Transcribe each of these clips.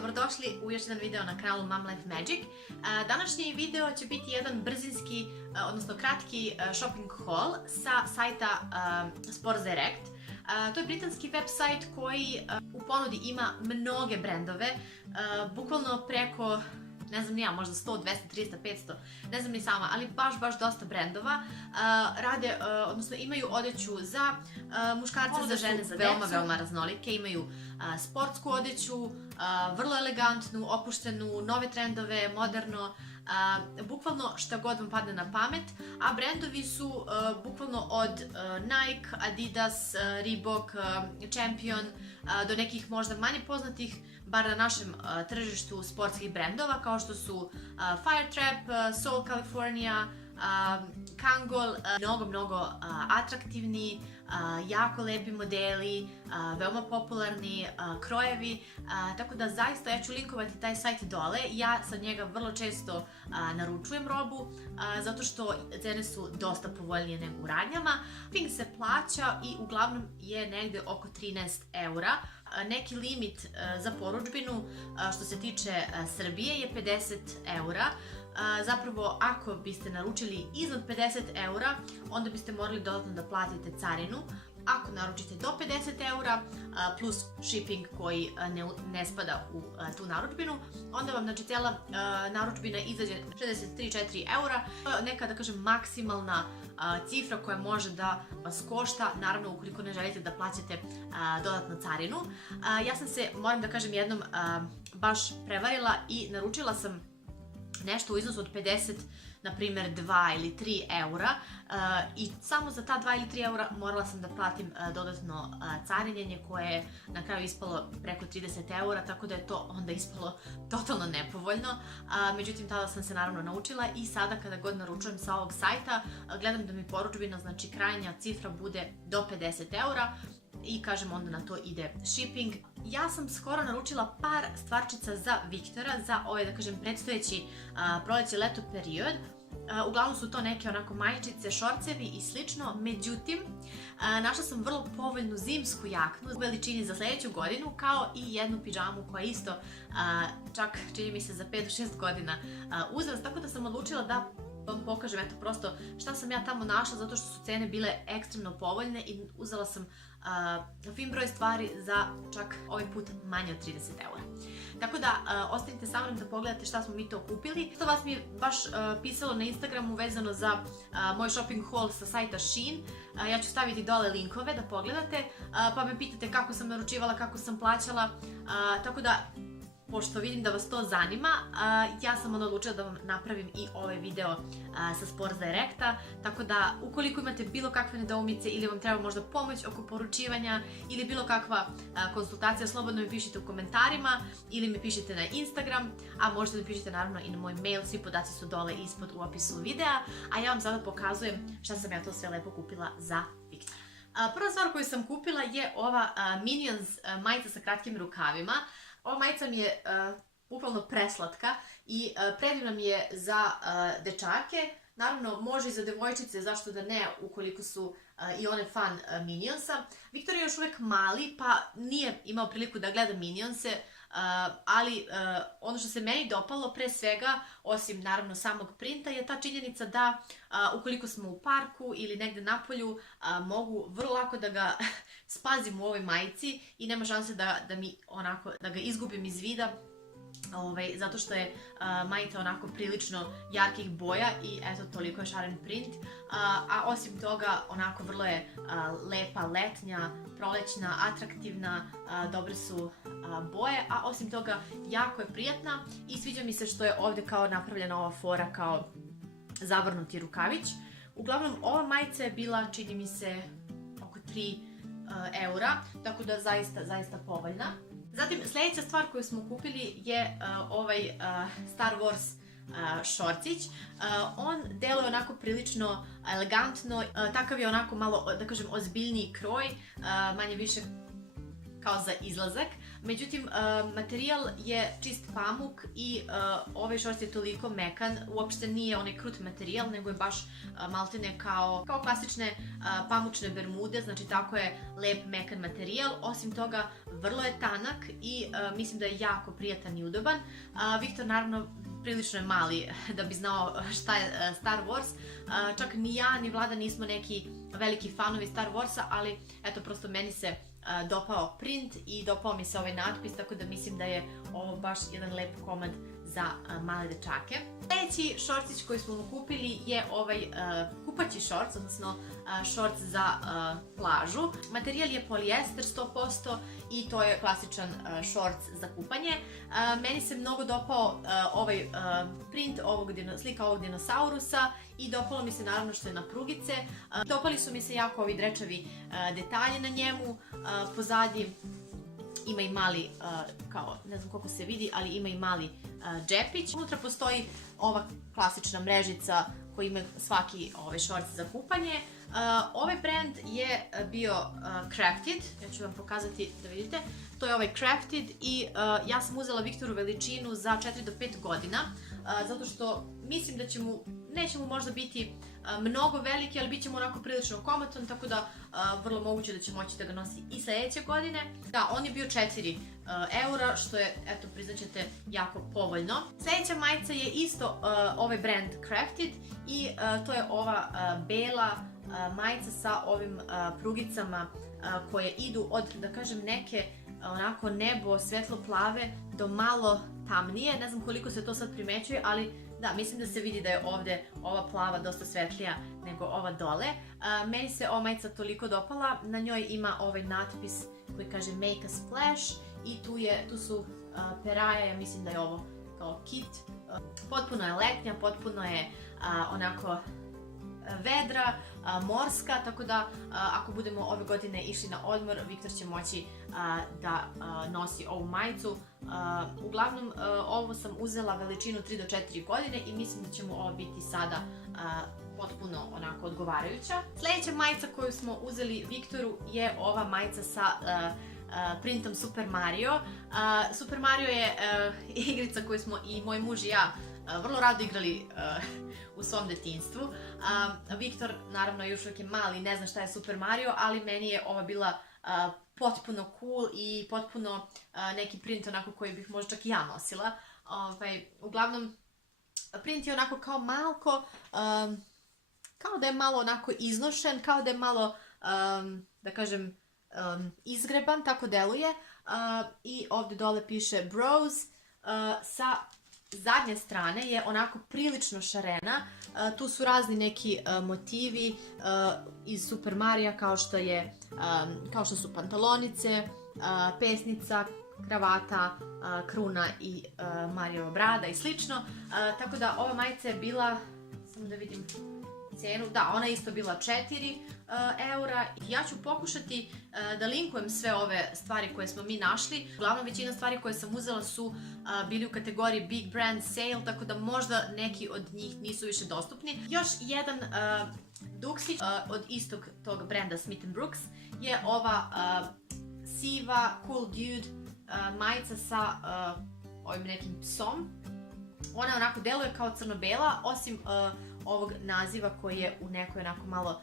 dobrodošli u još jedan video na kanalu Mom Life Magic. Današnji video će biti jedan brzinski, odnosno kratki shopping haul sa sajta Sports Direct. To je britanski web sajt koji u ponudi ima mnoge brendove, bukvalno preko, ne znam ni ja, možda 100, 200, 300, 500, ne znam ni sama, ali baš dosta brendova. Rade, odnosno imaju odeću za muškarce, za žene, za decu. Veoma raznolike, imaju sportsku odeću, vrlo elegantnu, opuštenu, nove trendove, moderno, bukvalno šta god vam padne na pamet, a brendovi su bukvalno od Nike, Adidas, Reebok, Champion do nekih možda manje poznatih, bar na našem tržištu, sportskih brendova kao što su Firetrap, Soul California, Kangol, mnogo atraktivni, jako lepi modeli, veoma popularni krojevi, tako da zaista ja ću linkovati taj sajt dole. Ja sa njega vrlo često naručujem robu zato što cene su dosta povoljnije nego u radnjama. Shipping se plaća i uglavnom je negde oko 13 eura. Neki limit za porudžbinu što se tiče Srbije je 50 eura. Zapravo, ako biste naručili iznad 50 eura, onda biste morali dodatno da platite carinu. Ako naručite do 50 eura plus shipping koji ne spada u tu naručbinu, onda vam znači cijela naručbina izađe 63-4 eura. Neka, da kažem, maksimalna cifra koja može da vas košta, naravno ukoliko ne želite da plaćate dodatnu carinu. Ja sam se, moram da kažem, jednom baš prevarila i naručila sam nešto u iznosu od 50, na primjer 2 ili 3 eura i samo za ta 2 ili 3 eura morala sam da platim dodatno carinjenje koje je na kraju ispalo preko 30 eura, tako da je to onda ispalo totalno nepovoljno. Međutim, tada sam se naravno naučila i sada kada god naručujem sa ovog sajta, gledam da mi porudžbina, znači krajnja cifra, bude do 50 eura i kažem onda na to ide shipping. Ja sam skoro naručila par stvarčica za Viktora za ovaj, da kažem, predstojeći proleće-leto period. Uglavnom su to neke onako majičice, šorcevi i slično, međutim našla sam vrlo povoljnu zimsku jaknu u veličini za sljedeću godinu, kao i jednu pidžamu koja isto čak čini mi se za 5 do 6 godina uzrast, tako da sam odlučila da vam pokažem eto prosto šta sam ja tamo našla, zato što su cene bile ekstremno povoljne i uzela sam fin broj stvari za čak ovaj put manje od 30 eura. Tako da ostanite sa mnom da pogledate šta smo mi to kupili. Što vas mi je baš pisalo na Instagramu vezano za moj shopping haul sa sajta Shein. Ja ću staviti dole linkove da pogledate, pa me pitate kako sam naručivala, kako sam plaćala, tako da pošto vidim da vas to zanima, ja sam onda odlučila da vam napravim i ovaj video sa Sports Directa, tako da ukoliko imate bilo kakve nedoumice ili vam treba možda pomoć oko poručivanja ili bilo kakva konsultacija, slobodno mi pišite u komentarima ili mi pišite na Instagram, a možete da pišete naravno i na moj mail, svi podaci su dole ispod u opisu videa, a ja vam sada pokazujem šta sam ja to sve lepo kupila za Viktora. Prva stvar koju sam kupila je ova Minions majica sa kratkim rukavima. Ova majica mi je bukvalno preslatka i predivna mi je za dečake, naravno može i za devojčice, zašto da ne, ukoliko su i one fan Minionsa. Viktor je još uvijek mali pa nije imao priliku da gleda Minionse, ali ono što se meni dopalo pre svega, osim naravno samog printa, je ta činjenica da ukoliko smo u parku ili negde napolju, mogu vrlo lako da ga spazim u ovoj majici i nema šanse da ga izgubim iz vida, zato što je majica onako prilično jarkih boja i eto, toliko je šaren print, a osim toga onako vrlo je lepa, letnja, prolećna, atraktivna, dobre su boje, a osim toga jako je prijatna i sviđa mi se što je ovdje kao napravljena ova fora kao zavrnuti rukavić. Uglavnom, ova majica je bila, čini mi se, oko 3 eura, tako da zaista povoljna. Zatim, sljedeća stvar koju smo kupili je ovaj Star Wars šorcić. On deluje onako prilično elegantno, takav je onako malo, da kažem, ozbiljniji kroj, manje više kao za izlazak. međutim materijal je čist pamuk i ovaj šorc je toliko mekan, uopšte nije onaj krut materijal, nego je baš maltene kao klasične pamučne bermude, znači tako je lep mekan materijal. Osim toga vrlo je tanak i mislim da je jako prijatan i udoban. Viktor naravno prilično je mali da bi znao šta je Star Wars, čak ni ja ni Vlada nismo neki veliki fanovi Star Warsa, ali eto prosto meni se dopao print i dopao mi se ovaj natpis, tako da mislim da je ovo baš jedan lep komad za male dečake. Sljedeći šorcić koji smo mu kupili je ovaj kupaći šorc, odnosno šorc za plažu. Materijal je polijester 100% i to je klasičan šorc za kupanje. Meni se mnogo dopao ovaj print, slika ovog dinosaurusa i dopalo mi se naravno što je na prugice. Dopali su mi se jako ovi drečavi detalji na njemu, pozadi ima i mali, kao ne znam koliko se vidi, ali ima i mali džepić. Unutra postoji ova klasična mrežica koji ima svaki šorc za kupanje. Ovaj brand je bio Crafted, ja ću vam pokazati da vidite. To je ovaj Crafted i ja sam uzela Viktoru veličinu za 4 do 5 godina, zato što mislim da neće mu možda biti mnogo veliki, ali bit će mu onako prilično komatan, tako da vrlo moguće da će moći da ga nosi i sljedeće godine. Da, on je bio 4 eura, što je, eto, priznaćete, jako povoljno. Sljedeća majica je isto ovaj brand Crafted i to je ova bela majica sa ovim prugicama koje idu od, da kažem, neke onako nebo svetlo plave do malo tamnije. Ne znam koliko se to sad primećuje, ali da, mislim da se vidi da je ovde ova plava dosta svetlija nego ova dole. Meni se ova majica toliko dopala, na njoj ima ovaj natpis koji kaže Make a Splash i tu su peraje, ja mislim da je ovo kao kit. Potpuno je letnja, potpuno je onako vedra, morska, tako da ako budemo ove godine išli na odmor, Viktor će moći da nosi ovu majicu. Uglavnom, ovo sam uzela veličinu 3 do 4 godine i mislim da će mu ovo biti sada potpuno onako odgovarajuća. Sljedeća majica koju smo uzeli Viktoru je ova majica sa printom Super Mario. Super Mario je igrica koju smo i moj muž i ja vrlo rado igrali u svom detinjstvu. Viktor naravno još uvijek je mali, ne zna šta je Super Mario, ali meni je ova bila potpuno cool i potpuno neki print onako koji bih možda čak i ja nosila. Uglavnom, print je onako kao malko, kao da je malo onako iznošen, kao da je malo, da kažem, izgreban, tako deluje. I ovdje dole piše Bros. Sa zadnje strane je onako prilično šarena. Tu su razni neki motivi iz Super Marija, kao što su pantalonice, pesnica, kravata, kruna i Marijeva brada i slično. Tako da ova majica je bila, samo da vidim cenu, da, ona je isto bila 4 eura. Ja ću pokušati da linkujem sve ove stvari koje smo mi našli. Uglavnom, većina stvari koje sam uzela su bili u kategoriji Big Brand Sale, tako da možda neki od njih nisu više dostupni. Još jedan duksić od istog tog brenda Smith & Brooks je ova siva Cool Dude majica sa ovim nekim psom. Ona onako deluje kao crno-bela, osim ovog naziva koji je u nekoj onako malo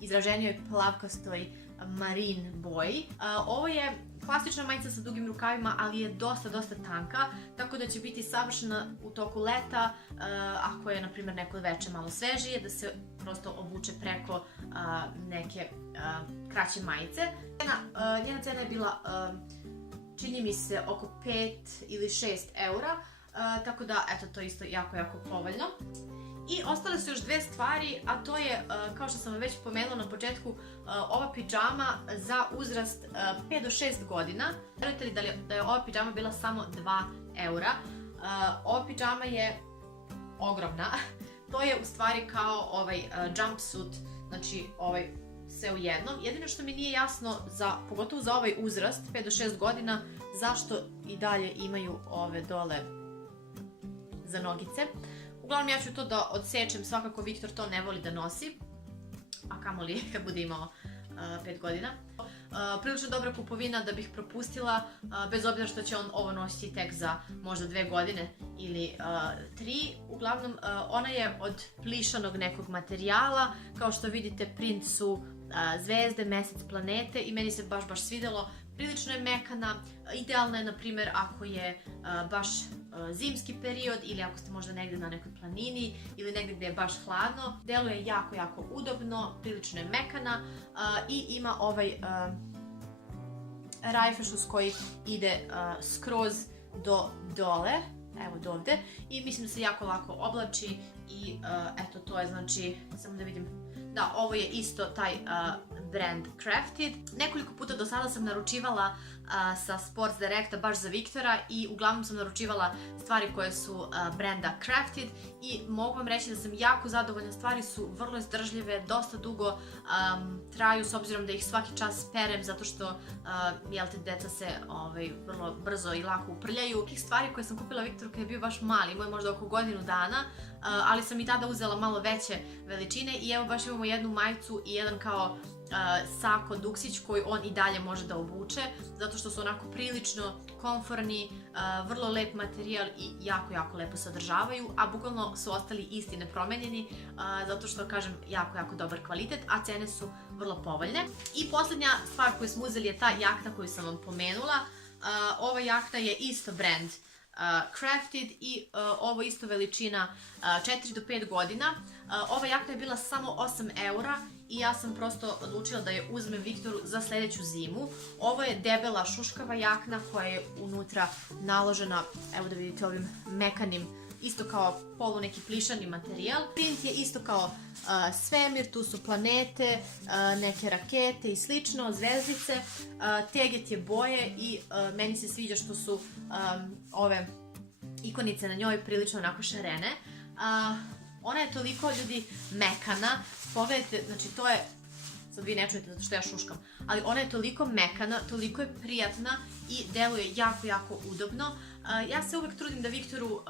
izraženijoj plavkastoj marin boji. Ovo je klasična majica sa dugim rukavima, ali je dosta tanka, tako da će biti savršena u toku leta, ako je, na primjer, neko veče malo svežije, da se prosto obuče preko neke kraće majice. Njena cena je bila, čini mi se, oko 5 ili 6 eura, tako da, eto, to je isto jako povoljno. I ostale su još dve stvari, a to je, kao što sam vam već pomenula na početku, ova pidžama za uzrast 5 do 6 godina. Vjerujete li da je ova pidžama bila samo 2 eura? Ova pidžama je ogromna. To je u stvari kao ovaj jumpsuit, znači ovaj sve u jednom. Jedino što mi nije jasno, pogotovo za ovaj uzrast 5 do 6 godina, zašto i dalje imaju ove dole za nogice. Uglavnom, ja ću to da odsečem, svakako Viktor to ne voli da nosi, a kamoli kad bude imao 5 godina. prilično dobra kupovina da bih propustila, bez obzira što će on ovo nositi tek za možda 2 godine ili 3. Uglavnom, ona je od plišanog nekog materijala, kao što vidite print su zvezde, mesec, planete i meni se baš svidelo. Prilično je mekana, idealna je na primjer ako je baš zimski period ili ako ste možda negdje na nekoj planini ili negdje gdje je baš hladno. Deluje jako udobno, prilično je mekana i ima ovaj rajfešus koji ide skroz do dole, evo do ovdje, i mislim da se jako lako oblači i eto to je, znači, samo da vidim, da, ovo je isto taj brand Crafted. Nekoliko puta do sada sam naručivala sa Sports Directa baš za Viktora i uglavnom sam naručivala stvari koje su branda Crafted i mogu vam reći da sam jako zadovoljna. Stvari su vrlo izdržljive, dosta dugo traju s obzirom da ih svaki čas perem zato što jel te, deca se vrlo brzo i lako uprljaju. Tih stvari koje sam kupila Viktoru kad je bio baš mali, imao je možda oko godinu dana, ali sam i tada uzela malo veće veličine i evo baš imamo jednu majicu i jedan kao sako duksić koji on i dalje može da obuče zato što su onako prilično komforni, vrlo lep materijal i jako lepo se održavaju, a bukvalno su ostali isti nepromenjeni zato što, kažem, jako dobar kvalitet, a cene su vrlo povoljne. I posljednja stvar koju smo uzeli je ta jakna koju sam vam pomenula. Ova jakna je isto brand Crafted i ovo isto veličina 4 do 5 godina. Ova jakna je bila samo 8 eura i ja sam prosto odlučila da je uzmem Viktoru za sljedeću zimu. Ovo je debela šuškava jakna koja je unutra naložena, evo da vidite, ovim mekanim, isto kao polu neki plišani materijal. Print je isto kao svemir, tu su planete, neke rakete i slično, zvezdice. Teget je boje i meni se sviđa što su ove ikonice na njoj prilično onako šarene. Ona je toliko, ljudi, mekana. Pogledajte, znači to je, sad vi ne čujete zato što ja šuškam, ali ona je toliko mekana, toliko je prijatna i deluje jako udobno. Ja se uvek trudim da Viktoru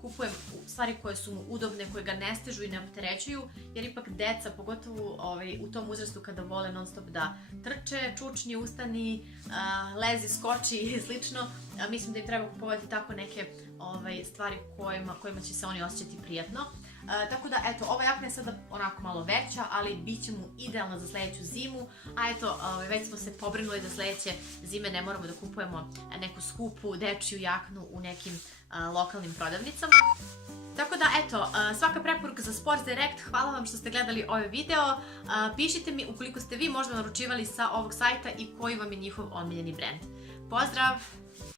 kupujem stvari koje su mu udobne, koje ga ne stežu i ne opterećuju, jer ipak deca, pogotovo u tom uzrastu kada vole non stop da trče, čučnji, ustani, lezi, skoči i slično, mislim da im treba kupovati tako neke stvari kojima će se oni osjećati prijatno. Tako da, eto, ova jakna je sada onako malo veća, ali bit će mu idealna za sljedeću zimu, a eto, već smo se pobrinuli da sljedeće zime ne moramo da kupujemo neku skupu dečju jaknu u nekim lokalnim prodavnicama. Tako da, eto, svaka preporuka za Sports Direct, hvala vam što ste gledali ovaj video. Pišite mi ukoliko ste vi možda naručivali sa ovog sajta i koji vam je njihov omiljeni brand. Pozdrav!